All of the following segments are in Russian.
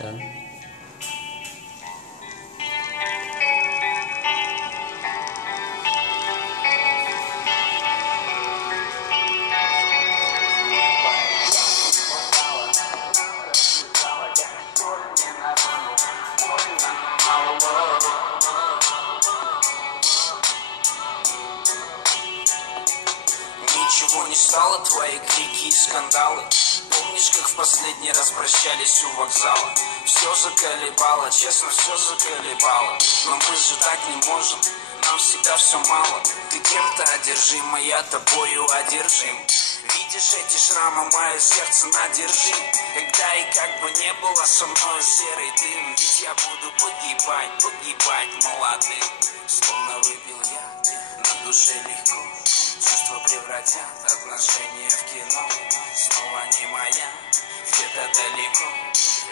Да. Ничего не стало, твои крики и скандалы. Помнишь, как в последний раз прощались у вокзала? Все заколебало, честно, все заколебало. Но мы же так не можем, нам всегда все мало. Ты кем-то одержима, я тобою одержим. Видишь эти шрамы, мое сердце надержи. Когда и как бы не было со мной серый дым, ведь я буду погибать молодым. Словно выпил я, на душе легко. Чувства превратят отношения в кино. Снова не моя, где-то далеко.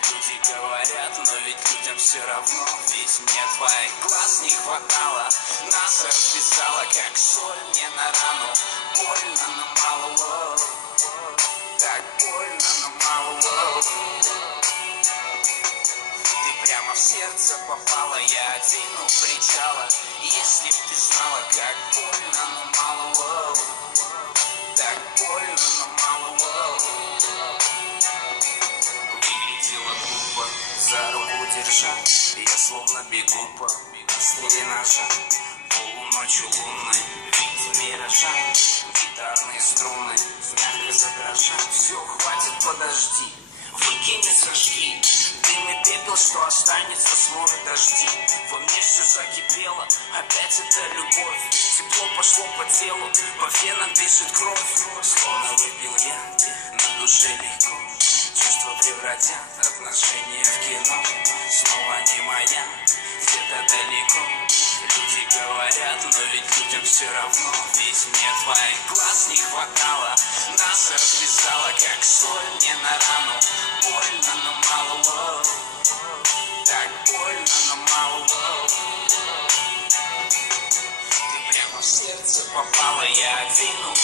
Люди говорят, но ведь людям все равно. Ведь мне твоих глаз не хватало. Нас развязала, как соль мне на рану. Больно, но мало, так больно, но мало. Ты прямо в сердце попала, я один у причала. Если б ты знала, как больно, но мало, так больно, но мало. Выглядела глупо, за руку держа. Я словно бегу по острие ножа. Полуночью лунной в виде миража. Гитарные струны мягко задрожат. Все, хватит, подожди, выкини сожги. Дым и пепел, что останется, смоют дожди. Во мне все закипело, опять это любовь. Тепло пошло по телу, по венам бежит кровь. Словно выпил я, на душе легко. Чувства превратят отношения в кино. Снова не моя, где-то далеко. Люди говорят, но ведь людям все равно. Ведь мне твоих глаз не хватало. Нас развязала, как соль мне на рану. Больно, но мало, так больно, но мало. Ты прямо в сердце попала, я вину